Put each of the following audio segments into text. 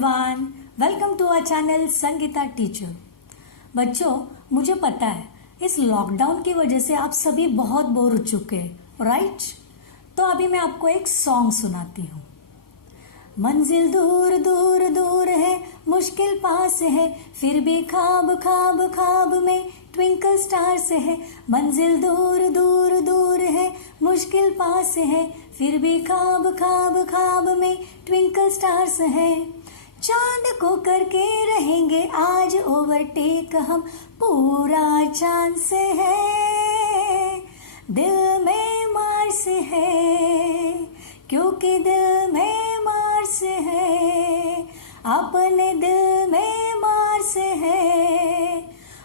Everyone, welcome to our channel Sangeeta teacher. बच्चों, मुझे पता है इस लॉकडाउन की वजह से आप सभी बहुत बोर हो चुके हैं, राइट? तो अभी मैं आपको एक सॉन्ग सुनाती हूँ। मंजिल दूर दूर दूर है, मुश्किल पास है, फिर भी ख्वाब ख्वाब ख्वाब में ट्विंकल स्टार्स है। मंजिल दूर दूर दूर है, मुश्किल पास है, फिर भी ख्वाब ख्वाब ख्वाब में ट्विंकल स्टार्स है। चांद को करके रहेंगे आज ओवरटेक हम, पूरा चांस है, दिल में मार्स है, क्योंकि दिल में मार्स है, अपने दिल में मार्स है,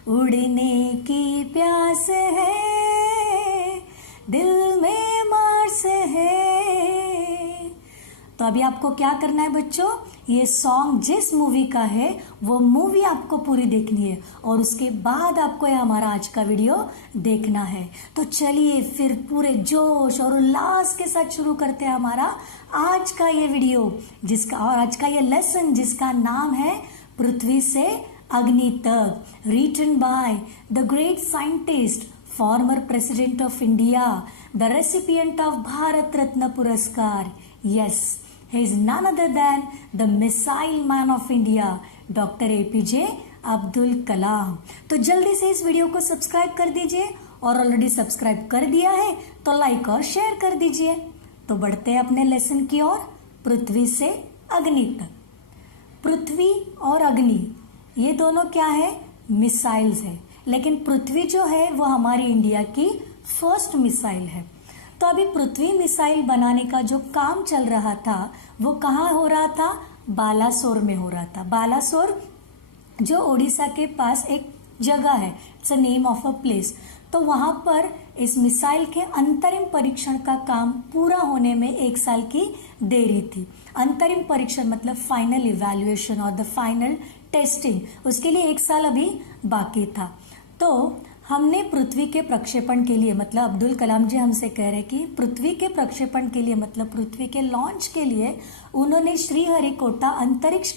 उड़ने की प्यास है, दिल में मार्स है। तो अभी आपको क्या करना है बच्चों, ये सॉन्ग जिस मूवी का है वो मूवी आपको पूरी देखनी है और उसके बाद आपको ये हमारा आज का वीडियो देखना है। तो चलिए फिर पूरे जोश और उल्लास के साथ शुरू करते हैं हमारा आज का ये वीडियो जिसका और आज का ये लेसन जिसका नाम है पृथ्वी से अग्नि तक, written by the great scientist, former president of India, the recipient of Bharat Ratna पुरस्कार। Yes, he is none other than the missile man of India, doctor APJ Abdul Kalam. तो जल्दी से इस वीडियो को सब्सक्राइब कर दीजिए और ऑलरेडी सब्सक्राइब कर दिया है तो लाइक और शेयर कर दीजिए। तो बढ़ते हैं अपने लेसन की ओर, पृथ्वी से अग्नि तक। पृथ्वी और अग्नि ये दोनों क्या है, मिसाइल्स है, लेकिन पृथ्वी जो है वो हमारी इंडिया की फर्स्ट मिसाइल है। तो अभी पृथ्वी मिसाइल बनाने का जो काम चल रहा था वो कहाँ हो रहा था, बालासोर में हो रहा था। बालासोर जो ओडिशा के पास एक जगह है, it's a name of a place. तो वहां पर इस मिसाइल के अंतरिम परीक्षण का काम पूरा होने में 1 साल की देरी थी। अंतरिम परीक्षण मतलब फाइनल इवैल्यूएशन और द फाइनल टेस्टिंग, उसके लिए 1 साल अभी बाकी था। तो हमने पृथ्वी के प्रक्षेपण के लिए, मतलब अब्दुल कलाम जी हमसे कह रहे कि पृथ्वी के प्रक्षेपण के लिए मतलब पृथ्वी के लॉन्च के लिए उन्होंने श्रीहरिकोटा अंतरिक्ष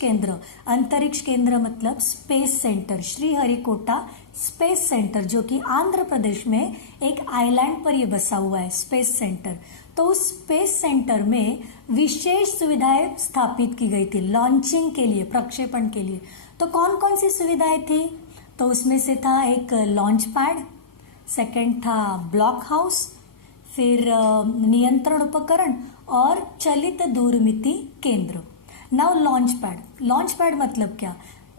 केंद्र मतलब space centre, Sriharikota space centre जो कि आंध्र प्रदेश में एक आइलैंड पर ये बसा हुआ है, स्पेस सेंटर। तो उस स्पेस सेंटर में विशेष सुविधाएं स्थापित की गई थी लॉन्चिंग के लिए, प्रक्षेपण के लिए। तो कौन कौन सी सुविधाएं थी? तो उसमें से था एक लॉन्च पैड, सेकंड था ब्लॉक हाउस, फिर नियंत्रण उपकरण और चलित दूरमिति केंद्र। नाउ लॉन्च पैड मतलब क्या,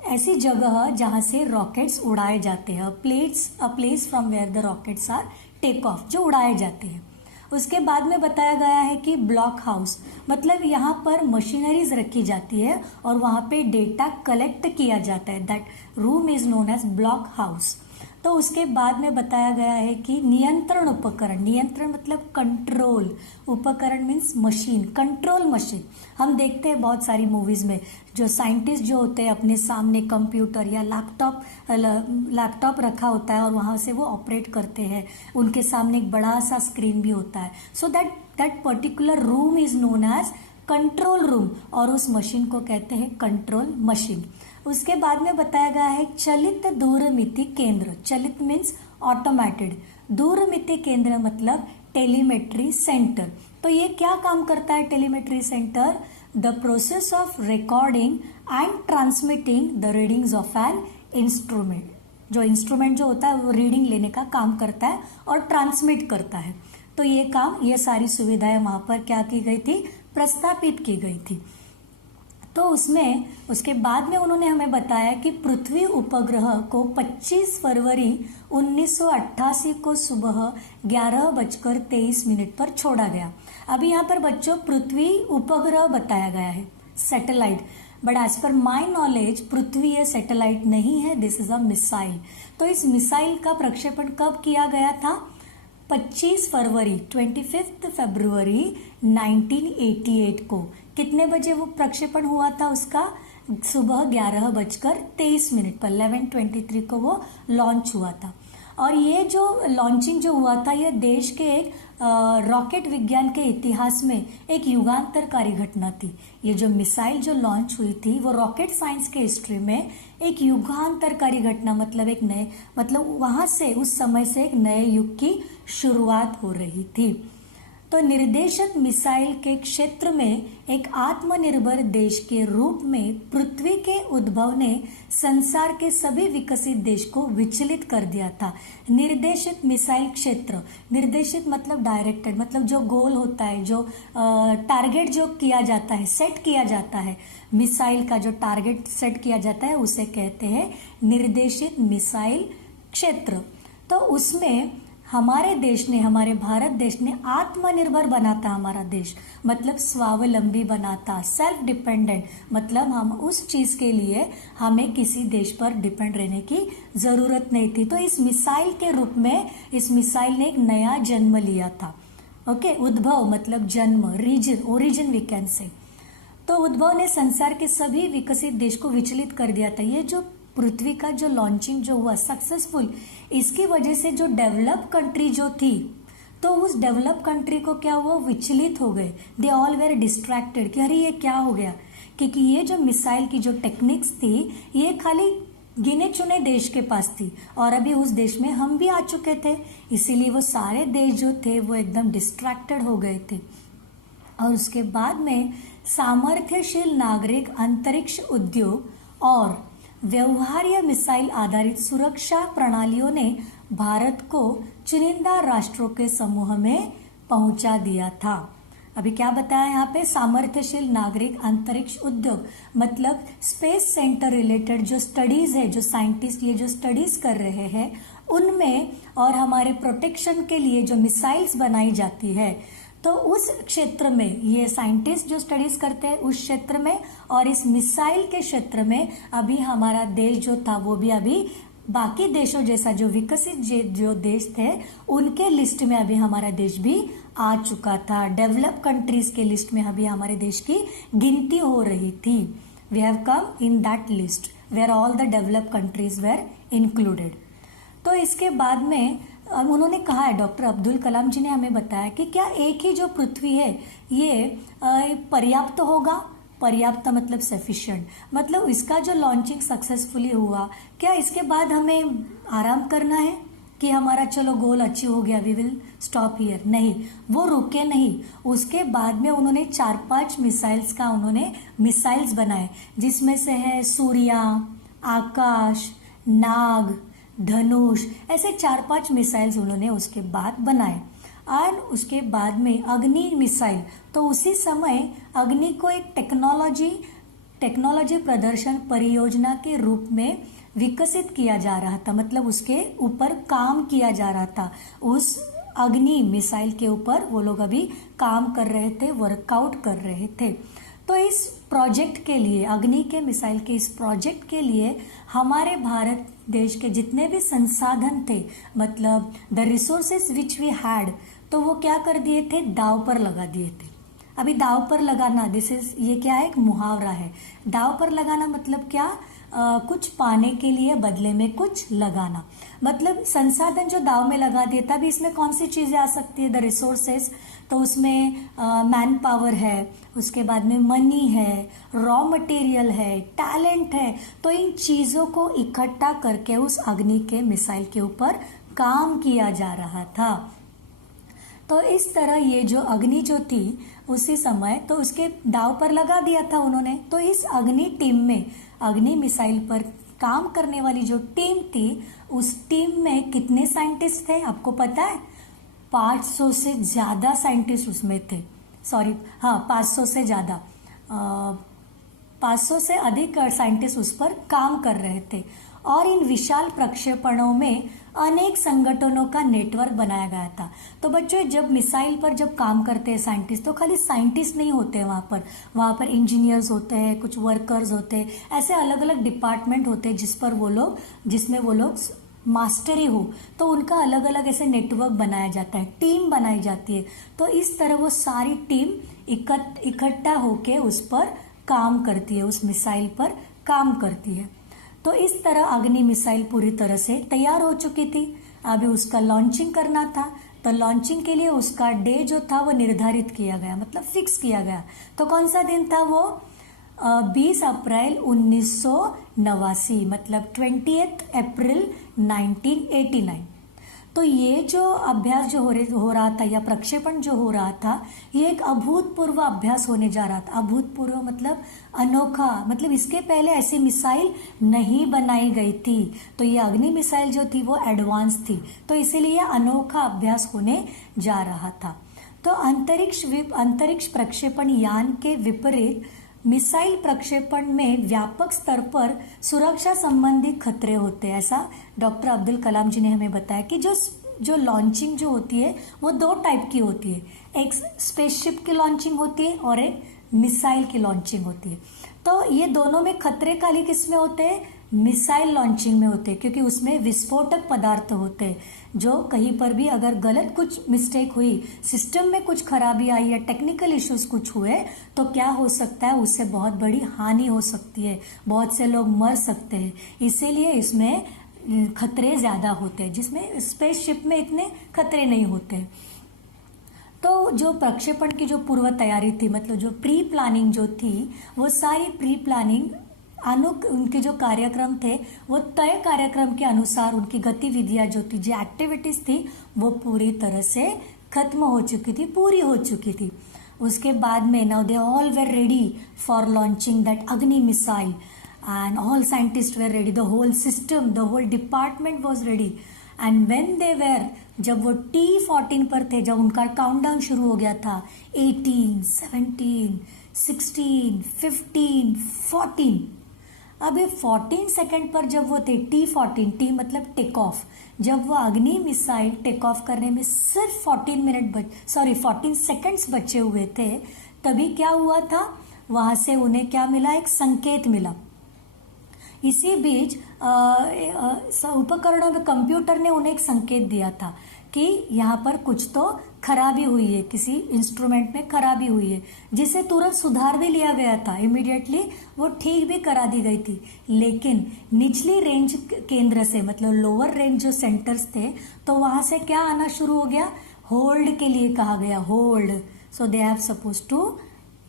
ऐसी जगह जहां से रॉकेट्स उड़ाए जाते हैं, place from where the rockets are take off, जो उड़ाए जाते हैं। उसके बाद में बताया गया है कि ब्लॉक हाउस मतलब यहाँ पर मशीनरीज रखी जाती है और वहाँ पे डेटा कलेक्ट किया जाता है, that room is known as block house. तो उसके बाद में बताया गया है कि नियंत्रण उपकरण, नियंत्रण मतलब कंट्रोल, उपकरण मीन्स मशीन, कंट्रोल मशीन। हम देखते हैं बहुत सारी मूवीज में जो साइंटिस्ट जो होते हैं अपने सामने कंप्यूटर या लैपटॉप रखा होता है और वहां से वो ऑपरेट करते हैं, उनके सामने एक बड़ा सा स्क्रीन भी होता है। So that particular room is known as control room और उस मशीन को कहते हैं कंट्रोल मशीन। उसके बाद में बताया गया है चलित दूरमिति केंद्र, चलित मीन्स ऑटोमेटेड, दूरमिति केंद्र मतलब टेलीमेट्री सेंटर। तो ये क्या काम करता है telemetry centre? The process of recording and transmitting the readings of an instrument, जो इंस्ट्रूमेंट जो होता है वो रीडिंग लेने का काम करता है और ट्रांसमिट करता है। तो ये काम, ये सारी सुविधाएं वहां पर क्या की गई थी, प्रस्थापित की गई थी। तो उसके बाद में उन्होंने हमें बताया कि पृथ्वी उपग्रह को 25 फरवरी 1988 को सुबह 11:23 पर छोड़ा गया। अभी यहाँ पर बच्चों पृथ्वी उपग्रह बताया गया है, satellite, but as per my knowledge पृथ्वी ये सैटेलाइट नहीं है, दिस इज अ मिसाइल। तो इस मिसाइल का प्रक्षेपण कब किया गया था? 25 फरवरी 25 फरवरी 1988 को। कितने बजे वो प्रक्षेपण हुआ था उसका? सुबह 11:23 पर 11:23 को वो लॉन्च हुआ था। और ये जो लॉन्चिंग जो हुआ था ये देश के एक रॉकेट विज्ञान के इतिहास में एक युगांतरकारी घटना थी। ये जो मिसाइल जो लॉन्च हुई थी वो रॉकेट साइंस के हिस्ट्री में एक युगांतरकारी घटना, मतलब एक नए, मतलब वहां से उस समय से एक नए युग की शुरुआत हो रही थी। तो निर्देशित मिसाइल के क्षेत्र में एक आत्मनिर्भर देश के रूप में पृथ्वी के उद्भव ने संसार के सभी विकसित देश को विचलित कर दिया था। निर्देशित मिसाइल क्षेत्र, निर्देशित मतलब डायरेक्टेड, मतलब जो गोल होता है, जो टारगेट जो किया जाता है, सेट किया जाता है, मिसाइल का जो टारगेट सेट किया जाता है उसे कहते हैं निर्देशित मिसाइल क्षेत्र। तो उसमें हमारे देश ने, हमारे भारत देश ने आत्मनिर्भर बनाता हमारा देश, मतलब स्वावलंबी बनाता, सेल्फ डिपेंडेंट, मतलब हम उस चीज के लिए हमें किसी देश पर डिपेंड रहने की जरूरत नहीं थी। तो इस मिसाइल के रूप में इस मिसाइल ने एक नया जन्म लिया था। ओके, उद्भव मतलब जन्म, रीजन, ओरिजिन वी कैन से। तो उद्भव ने संसार के सभी विकसित देश को विचलित कर दिया था। ये जो पृथ्वी का जो लॉन्चिंग जो हुआ सक्सेसफुल, इसकी वजह से जो डेवलप कंट्री जो थी, तो उस डेवलप कंट्री को क्या हुआ, विचलित हो गए। दे ऑल वेर डिस्ट्रैक्टेड कि अरे ये क्या हो गया, क्योंकि ये जो मिसाइल की जो टेक्निक्स थी ये खाली गिने चुने देश के पास थी और अभी उस देश में हम भी आ चुके थे, इसीलिए वो सारे देश जो थे वो एकदम डिस्ट्रैक्टेड हो गए थे। और उसके बाद में सामर्थ्यशील नागरिक अंतरिक्ष उद्योग और व्यवहार्य मिसाइल आधारित सुरक्षा प्रणालियों ने भारत को चुनिंदा राष्ट्रों के समूह में पहुंचा दिया था। अभी क्या बताया यहाँ पे, सामर्थ्यशील नागरिक अंतरिक्ष उद्योग, मतलब स्पेस सेंटर रिलेटेड जो स्टडीज है, जो साइंटिस्ट ये जो स्टडीज कर रहे हैं उनमें, और हमारे प्रोटेक्शन के लिए जो मिसाइल्स बनाई जाती है, तो उस क्षेत्र में ये साइंटिस्ट जो स्टडीज करते हैं उस क्षेत्र में, और इस मिसाइल के क्षेत्र में अभी हमारा देश जो था वो भी अभी बाकी देशों जैसा जो विकसित जो देश थे उनके लिस्ट में अभी हमारा देश भी आ चुका था। डेवलप कंट्रीज के लिस्ट में अभी हमारे देश की गिनती हो रही थी। We have come in that list where all the develop countries were included. तो इसके बाद में उन्होंने कहा है, डॉक्टर अब्दुल कलाम जी ने हमें बताया कि क्या एक ही जो पृथ्वी है ये पर्याप्त होगा। पर्याप्त मतलब सफिशिएंट, मतलब इसका जो लॉन्चिंग सक्सेसफुली हुआ, क्या इसके बाद हमें आराम करना है कि हमारा चलो गोल अचीव हो गया, वी विल स्टॉप हियर? नहीं, वो रुके नहीं। उसके बाद में उन्होंने 4-5 मिसाइल्स का उन्होंने मिसाइल्स बनाए, जिसमें से है सूर्या, आकाश, नाग, धनुष, ऐसे 4-5 मिसाइल्स उन्होंने उसके बाद बनाए। और उसके बाद में अग्नि मिसाइल, तो उसी समय अग्नि को एक टेक्नोलॉजी प्रदर्शन परियोजना के रूप में विकसित किया जा रहा था, मतलब उसके ऊपर काम किया जा रहा था। उस अग्नि मिसाइल के ऊपर वो लोग अभी काम कर रहे थे, वर्कआउट कर रहे थे। तो इस प्रोजेक्ट के लिए, अग्नि के मिसाइल के इस प्रोजेक्ट के लिए हमारे भारत देश के जितने भी संसाधन थे, मतलब the resources which we had, तो वो क्या कर दिए थे, दाव पर लगा दिए थे। अभी दाव पर लगाना, ये क्या है, एक मुहावरा है। दाव पर लगाना मतलब क्या, कुछ पाने के लिए बदले में कुछ लगाना, मतलब संसाधन जो दाव में लगा दिए। तब इसमें कौन सी चीजें आ सकती है, द रिसोर्सेस, तो उसमें मैन पावर है, उसके बाद में मनी है, रॉ मटेरियल है, टैलेंट है। तो इन चीजों को इकट्ठा करके उस अग्नि के मिसाइल के ऊपर काम किया जा रहा था। तो इस तरह ये जो अग्नि जो थी उसी समय, तो उसके दाव पर लगा दिया था उन्होंने। तो इस अग्नि टीम में, अग्नि मिसाइल पर काम करने वाली जो टीम थी, उस टीम में कितने साइंटिस्ट थे आपको पता है? 500 से ज्यादा साइंटिस्ट उसमें थे। सॉरी, हाँ, 500 से ज्यादा, 500 से अधिक साइंटिस्ट उस पर काम कर रहे थे। और इन विशाल प्रक्षेपणों में अनेक संगठनों का नेटवर्क बनाया गया था। तो बच्चों, जब मिसाइल पर जब काम करते हैं साइंटिस्ट, तो खाली साइंटिस्ट नहीं होते वहाँ पर इंजीनियर्स होते हैं, कुछ वर्कर्स होते हैं, ऐसे अलग अलग डिपार्टमेंट होते हैं जिसमें वो लोग मास्टरी हो, तो उनका अलग अलग ऐसे नेटवर्क बनाया जाता है, टीम बनाई जाती है। तो इस तरह वो सारी टीम इकट्ठा होके उस पर काम करती है, उस मिसाइल पर काम करती है। तो इस तरह अग्नि मिसाइल पूरी तरह से तैयार हो चुकी थी। अभी उसका लॉन्चिंग करना था, तो लॉन्चिंग के लिए उसका डे जो था वो निर्धारित किया गया, मतलब फिक्स किया गया। तो कौन सा दिन था वो? 20 अप्रैल 1989, मतलब 20 अप्रैल 1989। तो ये जो अभ्यास जो हो रहा था या प्रक्षेपण जो हो रहा था, ये एक अभूतपूर्व अभ्यास होने जा रहा था। अभूतपूर्व मतलब अनोखा, मतलब इसके पहले ऐसी मिसाइल नहीं बनाई गई थी। तो ये अग्नि मिसाइल जो थी वो एडवांस थी, तो इसीलिए यह अनोखा अभ्यास होने जा रहा था। तो अंतरिक्ष प्रक्षेपण यान के विपरीत मिसाइल प्रक्षेपण में व्यापक स्तर पर सुरक्षा संबंधी खतरे होते हैं। ऐसा डॉक्टर अब्दुल कलाम जी ने हमें बताया कि जो लॉन्चिंग जो होती है वो 2 टाइप की होती है, एक स्पेसशिप की लॉन्चिंग होती है और एक मिसाइल की लॉन्चिंग होती है। तो ये दोनों में खतरे खाली किस में होते हैं? मिसाइल लॉन्चिंग में होते हैं, क्योंकि उसमें विस्फोटक पदार्थ होते हैं जो कहीं पर भी अगर गलत कुछ मिस्टेक हुई, सिस्टम में कुछ खराबी आई या टेक्निकल इश्यूज कुछ हुए तो क्या हो सकता है, उससे बहुत बड़ी हानि हो सकती है, बहुत से लोग मर सकते हैं। इसीलिए इसमें खतरे ज्यादा होते हैं, जिसमें स्पेसशिप में इतने खतरे नहीं होते। तो जो प्रक्षेपण की जो पूर्व तैयारी थी, मतलब जो प्री प्लानिंग जो थी, वो सारी प्री प्लानिंग उनके जो कार्यक्रम थे वो तय कार्यक्रम के अनुसार उनकी गतिविधियां जो थी, जो एक्टिविटीज थी, वो पूरी तरह से खत्म हो चुकी थी, पूरी हो चुकी थी। उसके बाद में now they all were ready for launching that Agni missile and all scientist were ready, the whole system, the whole department was ready. And when they were, जब वो T14 पर थे, जब उनका काउंटडाउन शुरू हो गया था, 18, 17, 16, 15, 14, अभी 14 सेकंड पर जब वो थे, T14, T मतलब टेक ऑफ, जब वो अग्नि मिसाइल टेक ऑफ करने में सिर्फ 14 सेकंड्स बचे हुए थे, तभी क्या हुआ था, वहां से उन्हें क्या मिला, एक संकेत मिला। इसी बीच उपकरणों में कंप्यूटर ने उन्हें एक संकेत दिया था कि यहाँ पर कुछ तो खराबी हुई है, किसी इंस्ट्रूमेंट में खराबी हुई है, जिसे तुरंत सुधार भी लिया गया था, इमीडिएटली वो ठीक भी करा दी गई थी। लेकिन निचली रेंज केंद्र से, मतलब लोअर रेंज जो सेंटर्स थे, तो वहां से क्या आना शुरू हो गया, होल्ड के लिए कहा गया, hold, so they have suppose to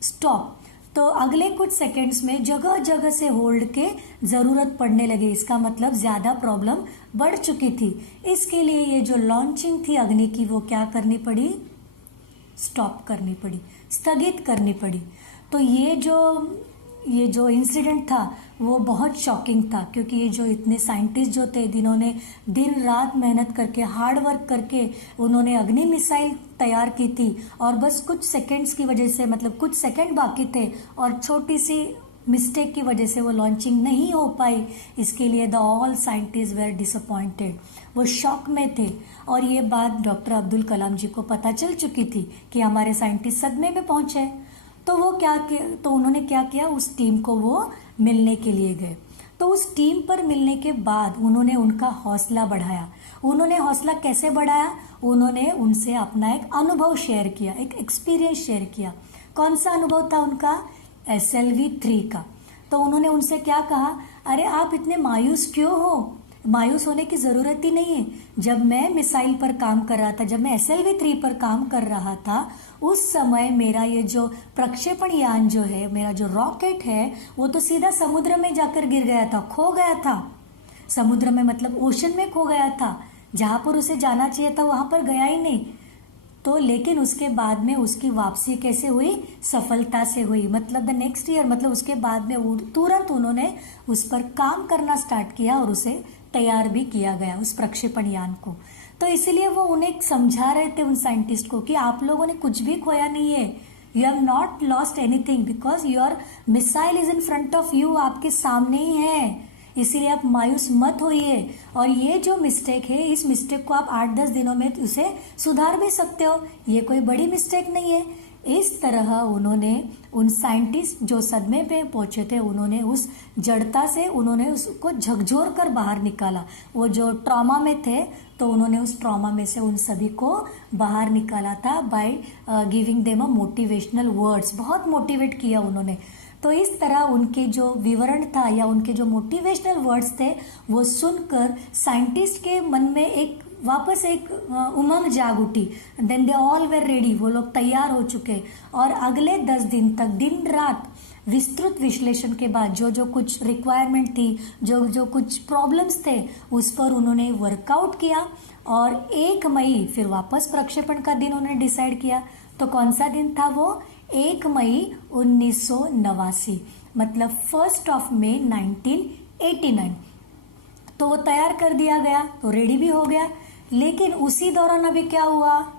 stop. तो अगले कुछ सेकंड्स में जगह जगह से होल्ड के जरूरत पड़ने लगी, इसका मतलब ज्यादा प्रॉब्लम बढ़ चुकी थी। इसके लिए ये जो लॉन्चिंग थी अग्नि की, वो क्या करनी पड़ी, स्टॉप करनी पड़ी, स्थगित करनी पड़ी। तो ये जो इंसिडेंट था वो बहुत शॉकिंग था, क्योंकि ये जो इतने साइंटिस्ट जो थे, जिन्होंने दिन रात मेहनत करके, हार्ड वर्क करके उन्होंने अग्नि मिसाइल तैयार की थी, और बस कुछ सेकंड्स की वजह से, मतलब कुछ सेकंड बाकी थे और छोटी सी मिस्टेक की वजह से वो लॉन्चिंग नहीं हो पाई। इसके लिए the all scientist were disappointed, वो शॉक में थे। और ये बात डॉक्टर अब्दुल कलाम जी को पता चल चुकी थी कि हमारे साइंटिस्ट सदमे में पहुंचे। तो उन्होंने क्या किया, उस टीम को वो मिलने के लिए गए। तो उस टीम पर मिलने के बाद उन्होंने उनका हौसला बढ़ाया। उन्होंने हौसला कैसे बढ़ाया, उन्होंने उनसे अपना एक अनुभव शेयर किया, एक एक्सपीरियंस शेयर किया। कौन सा अनुभव था उनका, SLV-3 का। तो उन्होंने उनसे क्या कहा, अरे आप इतने मायूस क्यों हो, मायूस होने की जरूरत ही नहीं है। जब मैं मिसाइल पर काम कर रहा था, जब मैं SLV-3 पर काम कर रहा था, उस समय मेरा ये जो प्रक्षेपण यान जो है, मेरा जो रॉकेट है, वो तो सीधा समुद्र में जाकर गिर गया था, खो गया था। समुद्र में मतलब ओशन में खो गया था, जहां पर उसे जाना चाहिए था वहां पर गया ही नहीं। तो लेकिन उसके बाद में उसकी वापसी कैसे हुई, सफलता से हुई। मतलब द नेक्स्ट ईयर, मतलब उसके बाद में तुरंत उन्होंने उस पर काम करना स्टार्ट किया और उसे तैयार भी किया गया, उस प्रक्षेपण यान को। तो इसलिए वो उन्हें समझा रहे थे, उन साइंटिस्ट को, कि आप लोगों ने कुछ भी खोया नहीं है, you have not lost anything, because your missile is in front of you, आपके सामने ही है। इसीलिए आप मायूस मत होइए। और ये जो मिस्टेक है, इस मिस्टेक को आप 8-10 दिनों में उसे सुधार भी सकते हो, ये कोई बड़ी मिस्टेक नहीं है। इस तरह उन्होंने उन साइंटिस्ट जो सदमे पे पहुंचे थे, उन्होंने उस जड़ता से उन्होंने उसको झकझोर कर बाहर निकाला। वो जो ट्रॉमा में थे, तो उन्होंने उस ट्रॉमा में से उन सभी को बाहर निकाला था by giving them a motivational words. बहुत मोटिवेट किया उन्होंने। तो इस तरह उनके जो विवरण था या उनके जो मोटिवेशनल वर्ड्स थे, वो सुनकर साइंटिस्ट के मन में एक वापस एक उमंग जाग उठी। Then they all were ready, वो लोग तैयार हो चुके और अगले 10 दिन तक दिन रात विस्तृत विश्लेषण के बाद जो जो कुछ रिक्वायरमेंट थी, जो जो कुछ प्रॉब्लम्स थे, उस पर उन्होंने वर्कआउट किया और 1 मई फिर वापस प्रक्षेपण का दिन उन्होंने डिसाइड किया। तो कौन सा दिन था वो? 1 मई 1989, मतलब 1 मई 1989। तो वो तैयार कर दिया गया, तो रेडी भी हो गया। लेकिन उसी दौरान अभी क्या हुआ?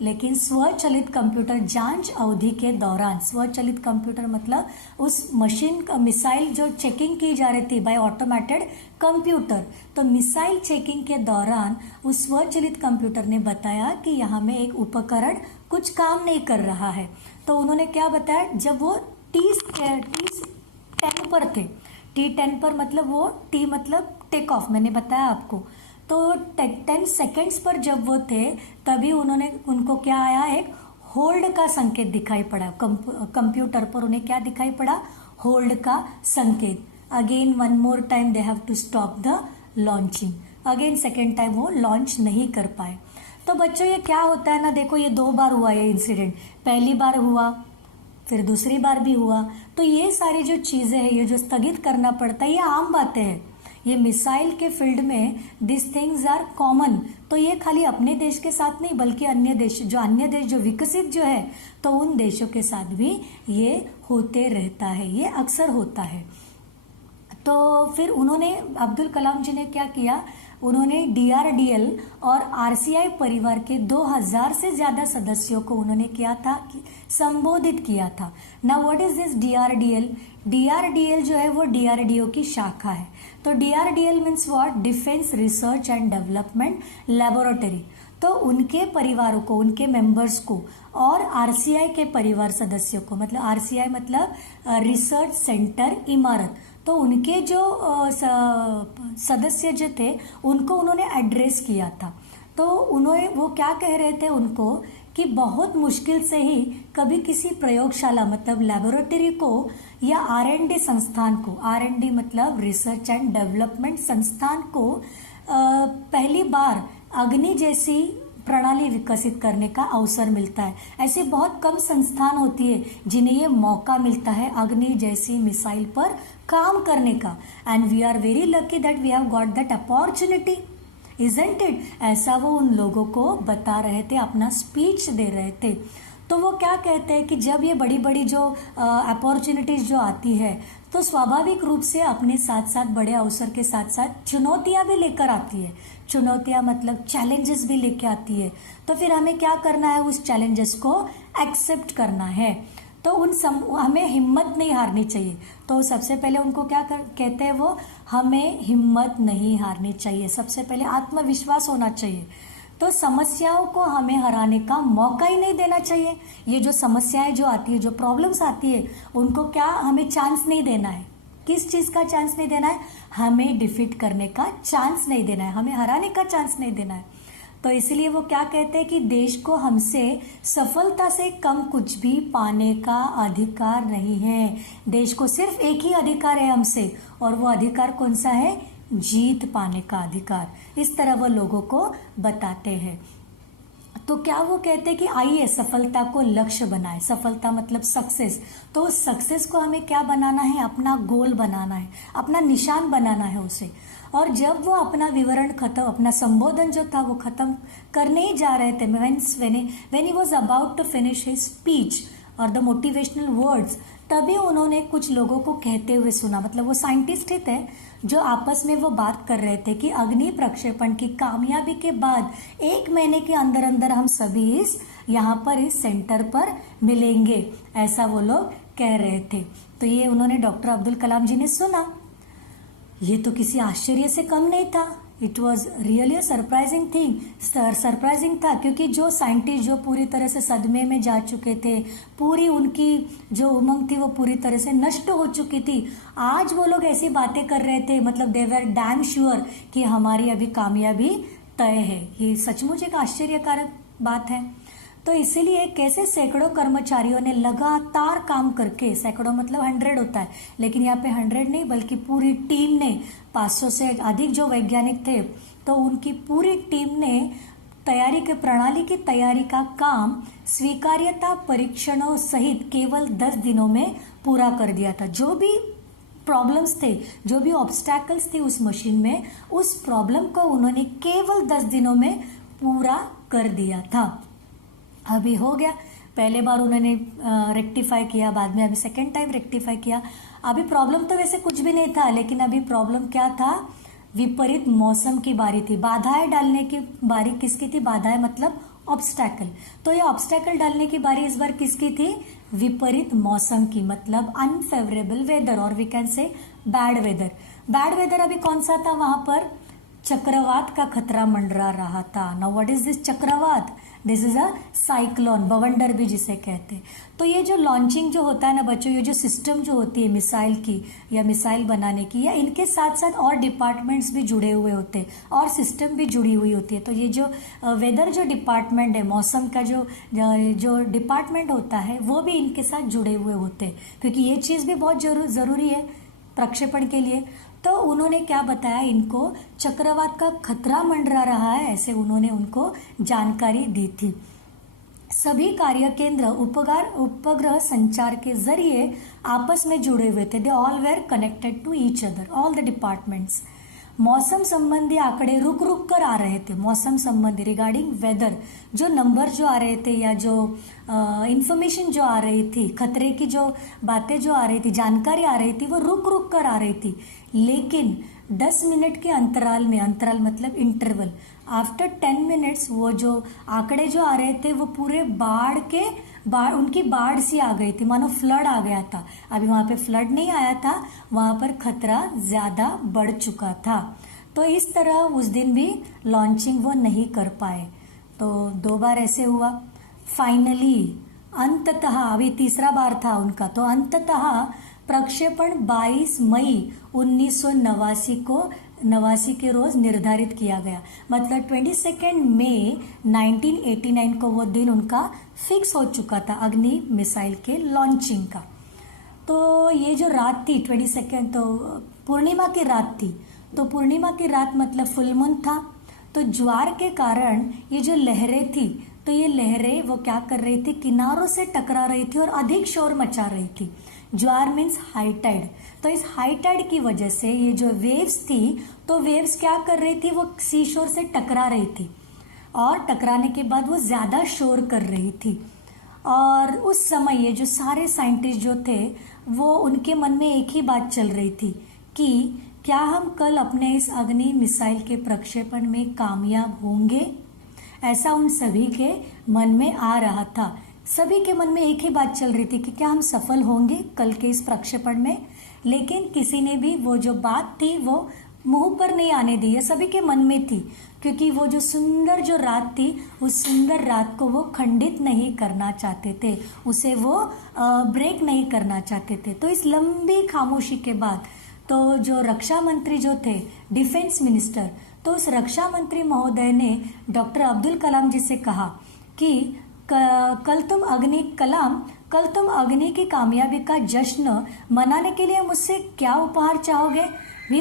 लेकिन स्वचालित कंप्यूटर जांच अवधि के दौरान, स्वचालित कंप्यूटर मतलब उस मशीन का मिसाइल जो चेकिंग की जा रही थी बाय ऑटोमेटेड कंप्यूटर, तो मिसाइल चेकिंग के दौरान उस स्वचालित कंप्यूटर ने बताया कि यहाँ में एक उपकरण कुछ काम नहीं कर रहा है। तो उन्होंने क्या बताया, जब वो T10 पर थे, T10 पर मतलब वो T मतलब टेक ऑफ, मैंने बताया आपको, तो 10 सेकेंड्स पर जब वो थे तभी उनको क्या आया, एक होल्ड का संकेत दिखाई पड़ा। कंप्यूटर पर उन्हें क्या दिखाई पड़ा? होल्ड का संकेत। Again 1 more time they have to stop the launching. Again second time वो लॉन्च नहीं कर पाए। तो बच्चों ये क्या होता है ना, देखो ये 2 बार हुआ ये इंसिडेंट, पहली बार हुआ फिर दूसरी बार भी हुआ। तो ये सारी जो चीजें हैं, ये जो स्थगित करना पड़ता है, ये आम बातें हैं। ये मिसाइल के फील्ड में दिस थिंग्स आर कॉमन। तो ये खाली अपने देश के साथ नहीं बल्कि अन्य देश जो विकसित जो है, तो उन देशों के साथ भी ये होते रहता है, ये अक्सर होता है। तो फिर उन्होंने, अब्दुल कलाम जी ने क्या किया, उन्होंने DRDL और RCI परिवार के 2000 से ज्यादा सदस्यों को उन्होंने किया था, संबोधित किया था। Now what is this DRDL? DRDL जो है वो DRDO की शाखा है। तो DRDL means what? Defence research and development laboratory. तो उनके परिवारों को, उनके मेंबर्स को और RCI के परिवार सदस्यों को, मतलब RCI मतलब रिसर्च सेंटर इमारत, तो उनके जो सदस्य जो थे उनको उन्होंने एड्रेस किया था। तो उन्होंने वो क्या कह रहे थे उनको कि बहुत मुश्किल से ही कभी किसी प्रयोगशाला मतलब लेबोरेटरी को या R&D संस्थान को, R&D मतलब रिसर्च एंड डेवलपमेंट संस्थान को पहली बार अग्नि जैसी प्रणाली विकसित करने का अवसर मिलता है। ऐसे बहुत कम संस्थान होती है जिन्हें ये मौका मिलता है अग्नि जैसी मिसाइल पर काम करने का। And we are very lucky that we have got that opportunity, isn't it? ऐसा वो उन लोगों को बता रहे थे, अपना स्पीच दे रहे थे। तो वो क्या कहते हैं कि जब ये बड़ी बड़ी जो अपॉर्चुनिटीज जो आती है, तो स्वाभाविक रूप से अपने साथ साथ बड़े अवसर के साथ साथ चुनौतियां भी लेकर आती है। चुनौतियां मतलब चैलेंजेस भी लेके आती है। तो फिर हमें क्या करना है? उस चैलेंजेस को एक्सेप्ट करना है। तो हमें हिम्मत नहीं हारनी चाहिए। तो सबसे पहले उनको क्या कहते हैं वो, हमें हिम्मत नहीं हारनी चाहिए। सबसे पहले आत्मविश्वास होना चाहिए। तो समस्याओं को हमें हराने का मौका ही नहीं देना चाहिए। ये जो समस्याएं जो आती है, जो प्रॉब्लम्स आती है, उनको क्या हमें चांस नहीं देना है। किस चीज का चांस नहीं देना है? हमें डिफीट करने का चांस नहीं देना है, हमें हराने का चांस नहीं देना है। तो इसलिए वो क्या कहते हैं कि देश को हमसे सफलता से कम कुछ भी पाने का अधिकार नहीं है। देश को सिर्फ एक ही अधिकार है हमसे, और वो अधिकार कौन सा है? जीत पाने का अधिकार। इस तरह वो लोगों को बताते हैं। तो क्या वो कहते हैं कि आइए सफलता को लक्ष्य बनाए। सफलता मतलब सक्सेस। तो उस सक्सेस को हमें क्या बनाना है? अपना गोल बनाना है, अपना निशान बनाना है उसे। और जब वो अपना विवरण खत्म, अपना संबोधन जो था वो खत्म करने ही जा रहे थे, when he was about to finish his speech और द मोटिवेशनल वर्ड्स, तभी उन्होंने कुछ लोगों को कहते हुए सुना। मतलब वो साइंटिस्ट ही थे जो आपस में वो बात कर रहे थे कि अग्नि प्रक्षेपण की कामयाबी के बाद 1 महीने के अंदर अंदर हम सभी यहाँ पर इस सेंटर पर मिलेंगे, ऐसा वो लोग कह रहे थे। तो ये उन्होंने डॉक्टर अब्दुल कलाम जी ने सुना। ये तो किसी आश्चर्य से कम नहीं था। It was really surprising thing. Surprising था क्योंकि जो साइंटिस्ट जो पूरी तरह से सदमे में जा चुके थे, पूरी उनकी जो उमंग थी वो पूरी तरह से नष्ट हो चुकी थी, आज वो लोग ऐसी बातें कर रहे थे। मतलब दे वर डैम श्योर कि हमारी अभी कामयाबी तय है। ये सचमुच एक आश्चर्यकारक बात है। तो इसीलिए कैसे सैकड़ों कर्मचारियों ने लगातार काम करके, सैकड़ों मतलब 100 होता है, लेकिन यहाँ पे 100 नहीं बल्कि पूरी टीम ने 500 से अधिक जो वैज्ञानिक थे तो उनकी पूरी टीम ने तैयारी के प्रणाली की तैयारी का काम स्वीकार्यता परीक्षणों सहित केवल 10 दिनों में पूरा कर दिया था। जो भी प्रॉब्लम्स थे, जो भी ऑब्स्टैकल्स थे उस मशीन में, उस प्रॉब्लम को उन्होंने केवल 10 दिनों में पूरा कर दिया था। अभी हो गया, पहले बार उन्होंने रेक्टिफाई किया, बाद में अभी सेकेंड टाइम रेक्टिफाई किया। अभी प्रॉब्लम तो वैसे कुछ भी नहीं था, लेकिन अभी प्रॉब्लम क्या था, विपरीत मौसम की बारी थी। बाधाएं डालने की बारी किसकी थी, बाधाएं मतलब ऑब्स्टैकल। तो ये ऑब्स्टैकल डालने की बारी इस बार किसकी थी, विपरीत मौसम की, मतलब अनफेवरेबल वेदर, और we can say bad weather. Bad weather अभी कौन सा था, वहां पर चक्रवात का खतरा मंडरा रहा था। नाउ व्हाट इज दिस चक्रवात, दिस इज अ साइक्लोन, बवंडर भी जिसे कहते हैं। तो ये जो लॉन्चिंग जो होता है ना बच्चों, ये जो सिस्टम जो होती है मिसाइल की या मिसाइल बनाने की, या इनके साथ साथ और डिपार्टमेंट्स भी जुड़े हुए होते हैं और सिस्टम भी जुड़ी हुई होती है। तो ये जो वेदर जो डिपार्टमेंट है, मौसम का जो डिपार्टमेंट होता है, वो भी इनके साथ जुड़े हुए होते हैं, क्योंकि ये चीज़ भी बहुत जरूरी है प्रक्षेपण के लिए। तो उन्होंने क्या बताया, इनको चक्रवात का खतरा मंडरा रहा है, ऐसे उन्होंने उनको जानकारी दी थी। सभी कार्य केंद्र उपग्रह संचार के जरिए आपस में जुड़े हुए थे। They all were connected to each other, all the departments. मौसम संबंधी आंकड़े रुक रुक कर आ रहे थे, मौसम संबंधी रिगार्डिंग वेदर, जो नंबर जो आ रहे थे या जो इंफॉर्मेशन जो आ रही थी, खतरे की जो बातें जो आ रही थी, जानकारी आ रही थी, वो रुक रुक कर आ रही थी। लेकिन 10 मिनट के अंतराल में, अंतराल मतलब इंटरवल, आफ्टर 10 मिनट्स वो जो आंकड़े जो आ रहे थे वो पूरे उनकी बाढ़ सी आ गई थी, मानो फ्लड आ गया था। अभी वहां पे फ्लड नहीं आया था, वहां पर खतरा ज्यादा बढ़ चुका था। तो इस तरह उस दिन भी लॉन्चिंग वो नहीं कर पाए। तो 2 बार ऐसे हुआ। फाइनली अंततः, अभी तीसरा बार था उनका, तो अंततः प्रक्षेपण 22 मई 1989 के रोज निर्धारित किया गया। मतलब 22 मई 1989 को वो दिन उनका फिक्स हो चुका था अग्नि मिसाइल के लॉन्चिंग का। तो ये जो रात थी 22, तो पूर्णिमा की रात थी। तो पूर्णिमा की रात मतलब फुल मून था। तो ज्वार के कारण ये जो लहरें थी, तो ये लहरें वो क्या कर रही थी, किनारों से टकरा रही थी और अधिक शोर मचा रही थी। ज्वार मीन्स हाई टाइड। तो इस हाई टाइड की वजह से ये जो वेव्स थी, तो वेव्स क्या कर रही थी, वो सी शोर से टकरा रही थी, और टकराने के बाद वो ज्यादा शोर कर रही थी। और उस समय ये जो सारे साइंटिस्ट जो थे, वो उनके मन में एक ही बात चल रही थी कि क्या हम कल अपने इस अग्नि मिसाइल के प्रक्षेपण में कामयाब होंगे। ऐसा उन सभी के मन में आ रहा था। सभी के मन में एक ही बात चल रही थी कि क्या हम सफल होंगे कल के इस प्रक्षेपण में। लेकिन किसी ने भी वो जो बात थी वो मुंह पर नहीं आने दी, ये सभी के मन में थी, क्योंकि वो जो सुंदर जो रात थी, उस सुंदर रात को वो खंडित नहीं करना चाहते थे, उसे वो ब्रेक नहीं करना चाहते थे। तो इस लंबी खामोशी के बाद तो जो रक्षा मंत्री जो थे, डिफेंस मिनिस्टर, तो उस रक्षा मंत्री महोदय ने डॉक्टर अब्दुल कलाम जी से कहा कि कल तुम अग्नि की कामयाबी का जश्न मनाने के लिए मुझसे क्या उपहार चाहोगे। ही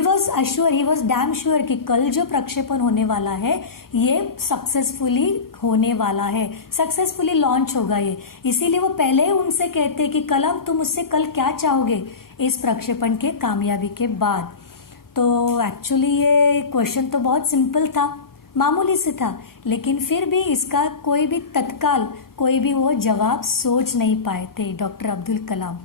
वॉज डैम श्योर कि कल जो प्रक्षेपण होने वाला है ये सक्सेसफुली होने वाला है, सक्सेसफुली लॉन्च होगा ये। इसीलिए वो पहले ही उनसे कहते कि कलाम तुम मुझसे कल क्या चाहोगे इस प्रक्षेपण के कामयाबी के बाद। तो एक्चुअली ये क्वेश्चन तो बहुत सिंपल था, मामूली से था, लेकिन फिर भी इसका कोई भी तत्काल कोई भी वो जवाब सोच नहीं पाए थे डॉक्टर अब्दुल कलाम।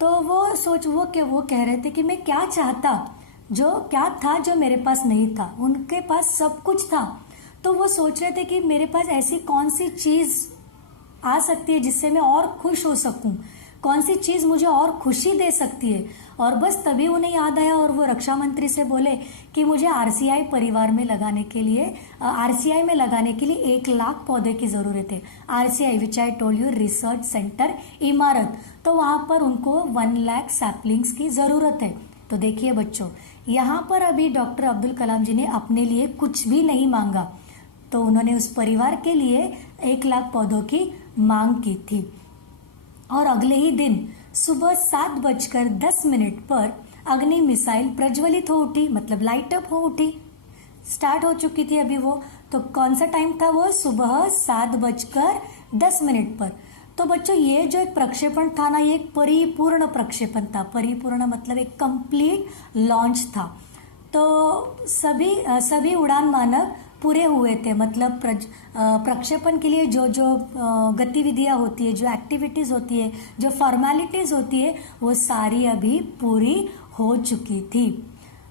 तो वो कह रहे थे कि मैं क्या चाहता, जो क्या था जो मेरे पास नहीं था। उनके पास सब कुछ था, तो वो सोच रहे थे कि मेरे पास ऐसी कौन सी चीज आ सकती है जिससे मैं और खुश हो सकूं, कौन सी चीज मुझे और खुशी दे सकती है। और बस तभी उन्हें याद आया और वो रक्षा मंत्री से बोले कि मुझे आरसीआई परिवार में लगाने के लिए, आरसीआई में लगाने के लिए 1 लाख पौधे की जरूरत है। RCI which I told you, research centre इमारत, तो वहां पर उनको 1 लाख सैपलिंग्स की जरूरत है। तो देखिए बच्चों, यहाँ पर अभी डॉक्टर अब्दुल कलाम जी ने अपने लिए कुछ भी नहीं मांगा, तो उन्होंने उस परिवार के लिए 1 लाख पौधों की मांग की थी। और अगले ही दिन सुबह 7:10 पर अग्नि मिसाइल प्रज्वलित हो उठी, मतलब लाइट अप हो उठी। स्टार्ट हो चुकी थी अभी वो। तो कौन सा टाइम था वो? सुबह 7:10 पर। तो बच्चों ये जो एक प्रक्षेपण था ना, ये एक परिपूर्ण प्रक्षेपण था। परिपूर्ण मतलब एक कंप्लीट लॉन्च था। तो सभी उड़ान मानक पूरे हुए थे। मतलब प्रक्षेपण के लिए जो जो गतिविधियां होती है, जो एक्टिविटीज़ होती है, जो फॉर्मेलिटीज़ होती है, वो सारी अभी पूरी हो चुकी थी।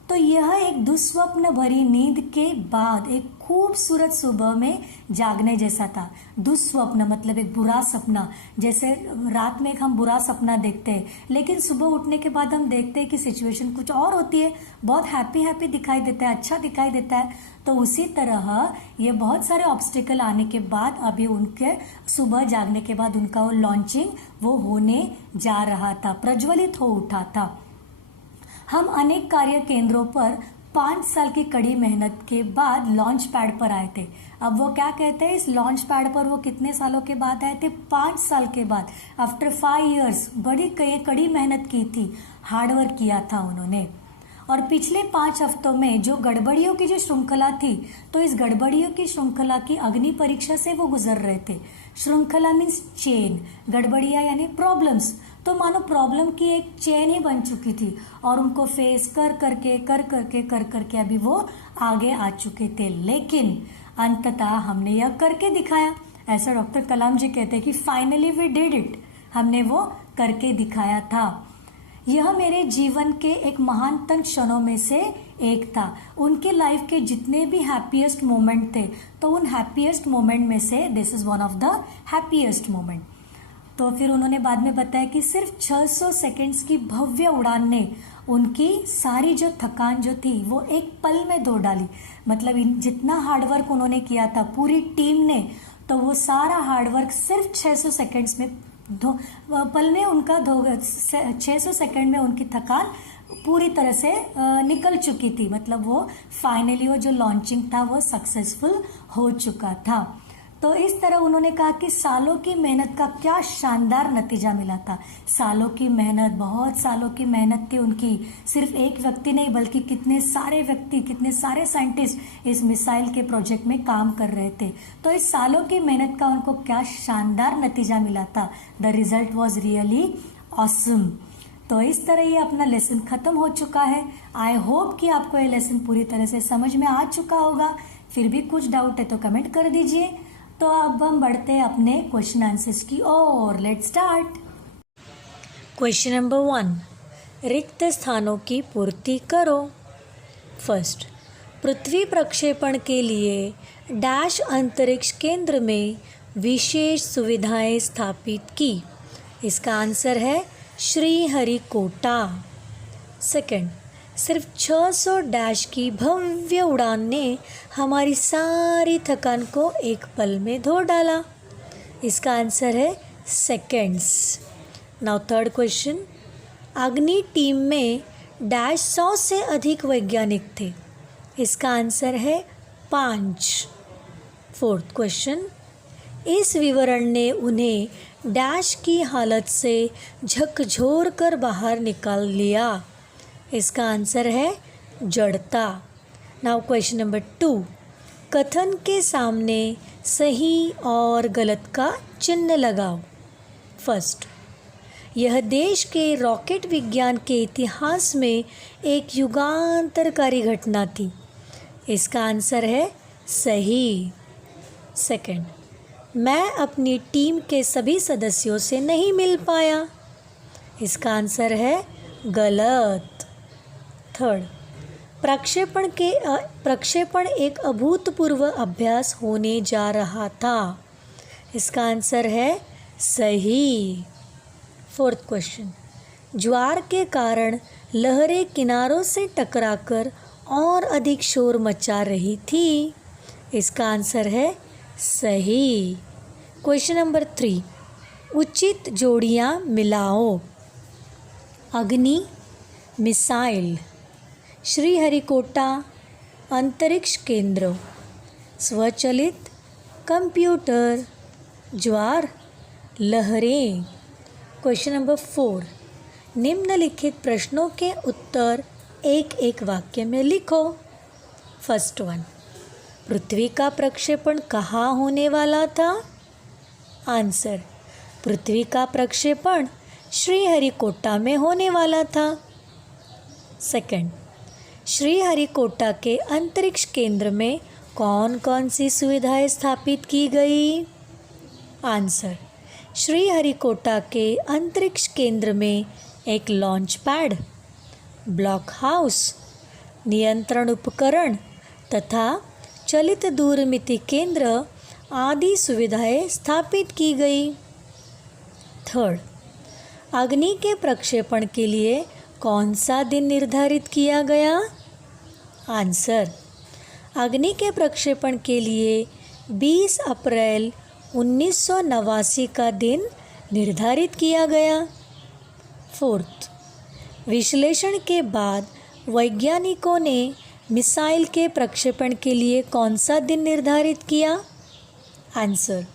तो यह एक दुस्वप्न भरी नींद के बाद एक खूबसूरत सुबह में जागने जैसा था। दुस्वप्न मतलब एक बुरा सपना। जैसे रात में हम बुरा सपना देखते हैं, लेकिन सुबह उठने के बाद हम देखते हैं कि सिचुएशन कुछ और होती है, बहुत हैप्पी दिखाई देता है, अच्छा दिखाई देता है। तो उसी तरह ये बहुत सारे ऑब्स्टिकल आने के बाद अभी उनके सुबह जागने के बाद उनका वो लॉन्चिंग वो होने जा रहा था, प्रज्वलित हो उठा था। हम अनेक कार्य केंद्रों पर 5 साल की कड़ी मेहनत के बाद लॉन्च पैड पर आए थे। अब वो क्या कहते हैं, इस लॉन्च पैड पर वो कितने सालों के बाद आए थे? 5 साल के बाद। आफ्टर 5 years बड़ी कड़ी मेहनत की थी, हार्डवर्क किया था उन्होंने। और पिछले 5 हफ्तों में जो गड़बड़ियों की जो श्रृंखला थी, तो इस गड़बड़ियों की श्रृंखला की अग्नि परीक्षा से वो गुजर रहे थे। श्रृंखला मीन्स चेन, गड़बड़ियां यानी प्रॉब्लम्स। तो मानो प्रॉब्लम की एक चेन ही बन चुकी थी और उनको फेस कर करके अभी वो आगे आ चुके थे। लेकिन अंततः हमने यह करके दिखाया। ऐसा डॉक्टर कलाम जी कहते हैं कि फाइनली वी डिड इट, हमने वो करके दिखाया था। यह मेरे जीवन के एक महानतम क्षणों में से एक था। उनके लाइफ के जितने भी हैप्पीएस्ट मोमेंट थे, तो उन हैप्पीएस्ट मोमेंट में से this is one of the happiest moment. तो फिर उन्होंने बाद में बताया कि सिर्फ 600 सेकेंड्स की भव्य उड़ान ने उनकी सारी जो थकान जो थी वो एक पल में धो डाली। मतलब जितना हार्डवर्क उन्होंने किया था पूरी टीम ने, तो वो सारा हार्डवर्क सिर्फ 600 सेकेंड्स में पल में उनका 600 सेकेंड में उनकी थकान पूरी तरह से निकल चुकी थी। मतलब वो फाइनली वो जो लॉन्चिंग था वो सक्सेसफुल हो चुका था। तो इस तरह उन्होंने कहा कि सालों की मेहनत का क्या शानदार नतीजा मिला था। सालों की मेहनत, बहुत सालों की मेहनत थी उनकी। सिर्फ एक व्यक्ति नहीं बल्कि कितने सारे व्यक्ति, कितने सारे साइंटिस्ट इस मिसाइल के प्रोजेक्ट में काम कर रहे थे। तो इस सालों की मेहनत का उनको क्या शानदार नतीजा मिला था। The result was really awesome. तो इस तरह ये अपना लेसन खत्म हो चुका है। आई होप कि आपको ये लेसन पूरी तरह से समझ में आ चुका होगा। फिर भी कुछ डाउट है तो कमेंट कर दीजिए। तो अब हम बढ़ते हैं अपने क्वेश्चन आंसर्स की ओर। Let's start. क्वेश्चन नंबर 1, रिक्त स्थानों की पूर्ति करो। फर्स्ट, पृथ्वी प्रक्षेपण के लिए डैश अंतरिक्ष केंद्र में विशेष सुविधाएं स्थापित की। इसका आंसर है श्रीहरिकोटा। सेकंड, सिर्फ 600 डैश की भव्य उड़ान ने हमारी सारी थकान को एक पल में धो डाला। इसका आंसर है सेकेंड्स। नाउ थर्ड क्वेश्चन, अग्नि टीम में डैश 100 से अधिक वैज्ञानिक थे। इसका आंसर है 5। फोर्थ क्वेश्चन, इस विवरण ने उन्हें डैश की हालत से झकझोर कर बाहर निकाल लिया। इसका आंसर है जड़ता। नाउ क्वेश्चन नंबर 2, कथन के सामने सही और गलत का चिन्ह लगाओ। फर्स्ट, यह देश के रॉकेट विज्ञान के इतिहास में एक युगांतरकारी घटना थी। इसका आंसर है सही। सेकंड, मैं अपनी टीम के सभी सदस्यों से नहीं मिल पाया। इसका आंसर है गलत। थर्ड, प्रक्षेपण एक अभूतपूर्व अभ्यास होने जा रहा था। इसका आंसर है सही। फोर्थ क्वेश्चन, ज्वार के कारण लहरें किनारों से टकराकर और अधिक शोर मचा रही थी। इसका आंसर है सही। क्वेश्चन नंबर 3, उचित जोड़ियां मिलाओ। अग्नि, मिसाइल, श्रीहरिकोटा अंतरिक्ष केंद्र, स्वचालित कंप्यूटर, ज्वार, लहरें। क्वेश्चन नंबर 4, निम्नलिखित प्रश्नों के उत्तर एक एक वाक्य में लिखो। फर्स्ट वन, पृथ्वी का प्रक्षेपण कहाँ होने वाला था? आंसर, पृथ्वी का प्रक्षेपण श्रीहरिकोटा में होने वाला था। सेकंड, श्रीहरिकोटा के अंतरिक्ष केंद्र में कौन कौन सी सुविधाएं स्थापित की गई? आंसर, श्रीहरिकोटा के अंतरिक्ष केंद्र में एक लॉन्च पैड, ब्लॉक हाउस, नियंत्रण उपकरण तथा चलित दूरमिति केंद्र आदि सुविधाएं स्थापित की गई। थर्ड, अग्नि के प्रक्षेपण के लिए कौन सा दिन निर्धारित किया गया? आंसर, अग्नि के प्रक्षेपण के लिए 20 अप्रैल 1989 का दिन निर्धारित किया गया। फोर्थ, विश्लेषण के बाद वैज्ञानिकों ने मिसाइल के प्रक्षेपण के लिए कौन सा दिन निर्धारित किया? आंसर,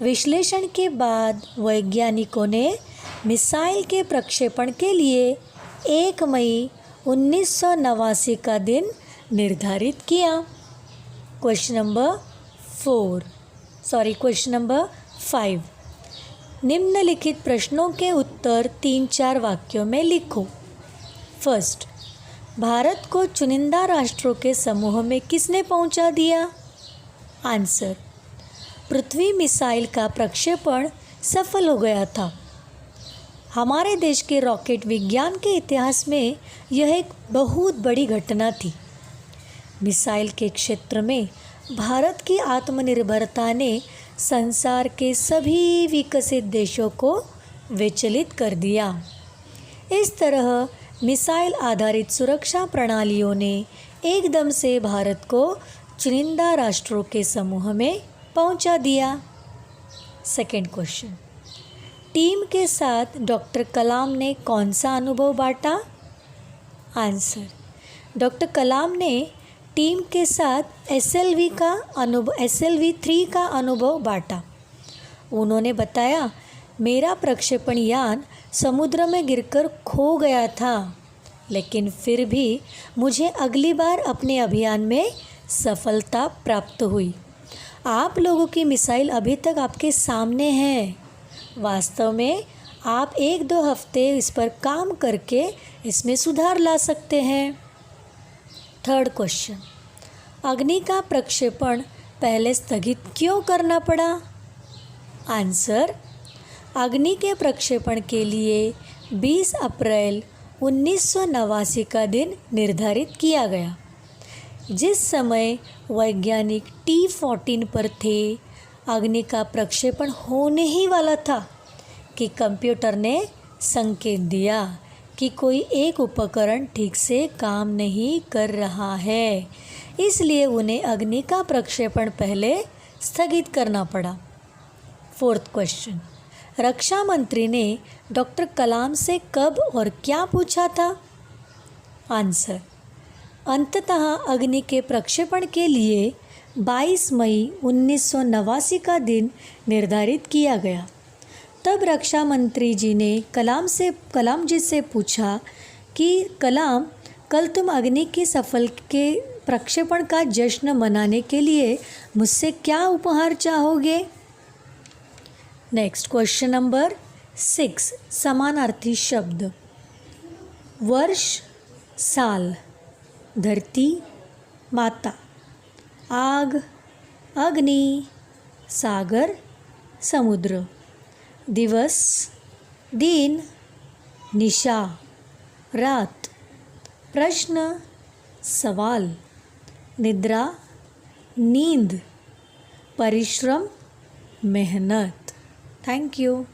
विश्लेषण के बाद वैज्ञानिकों ने मिसाइल के प्रक्षेपण के लिए 1 मई 1989 का दिन निर्धारित किया। क्वेश्चन नंबर 5, निम्नलिखित प्रश्नों के उत्तर 3-4 वाक्यों में लिखो। फर्स्ट, भारत को चुनिंदा राष्ट्रों के समूह में किसने पहुंचा दिया? आंसर, पृथ्वी मिसाइल का प्रक्षेपण सफल हो गया था। हमारे देश के रॉकेट विज्ञान के इतिहास में यह एक बहुत बड़ी घटना थी। मिसाइल के क्षेत्र में भारत की आत्मनिर्भरता ने संसार के सभी विकसित देशों को विचलित कर दिया। इस तरह मिसाइल आधारित सुरक्षा प्रणालियों ने एकदम से भारत को चुनिंदा राष्ट्रों के समूह में पहुंचा दिया। सेकंड क्वेश्चन, टीम के साथ डॉक्टर कलाम ने कौन सा अनुभव बांटा? आंसर, डॉक्टर कलाम ने टीम के साथ SLV 3 का अनुभव बांटा। उन्होंने बताया, मेरा प्रक्षेपण यान समुद्र में गिरकर खो गया था, लेकिन फिर भी मुझे अगली बार अपने अभियान में सफलता प्राप्त हुई। आप लोगों की मिसाइल अभी तक आपके सामने है। वास्तव में आप 1-2 हफ्ते इस पर काम करके इसमें सुधार ला सकते हैं। थर्ड क्वेश्चन, अग्नि का प्रक्षेपण पहले स्थगित क्यों करना पड़ा? आंसर, अग्नि के प्रक्षेपण के लिए 20 अप्रैल 1989 का दिन निर्धारित किया गया। जिस समय वैज्ञानिक T-14 पर थे, अग्नि का प्रक्षेपण होने ही वाला था कि कंप्यूटर ने संकेत दिया कि कोई एक उपकरण ठीक से काम नहीं कर रहा है, इसलिए उन्हें अग्नि का प्रक्षेपण पहले स्थगित करना पड़ा। फोर्थ क्वेश्चन, रक्षा मंत्री ने डॉक्टर कलाम से कब और क्या पूछा था? आंसर, अंततः अग्नि के प्रक्षेपण के लिए 22 मई 1989 का दिन निर्धारित किया गया। तब रक्षा मंत्री जी ने कलाम जी से पूछा कि कलाम, कल तुम अग्नि की सफल के प्रक्षेपण का जश्न मनाने के लिए मुझसे क्या उपहार चाहोगे? नेक्स्ट क्वेश्चन नंबर 6, समानार्थी शब्द। वर्ष, साल, धरती, माता, आग, अग्नि, सागर, समुद्र, दिवस, दिन, निशा, रात, प्रश्न, सवाल, निद्रा, नींद, परिश्रम, मेहनत। Thank you.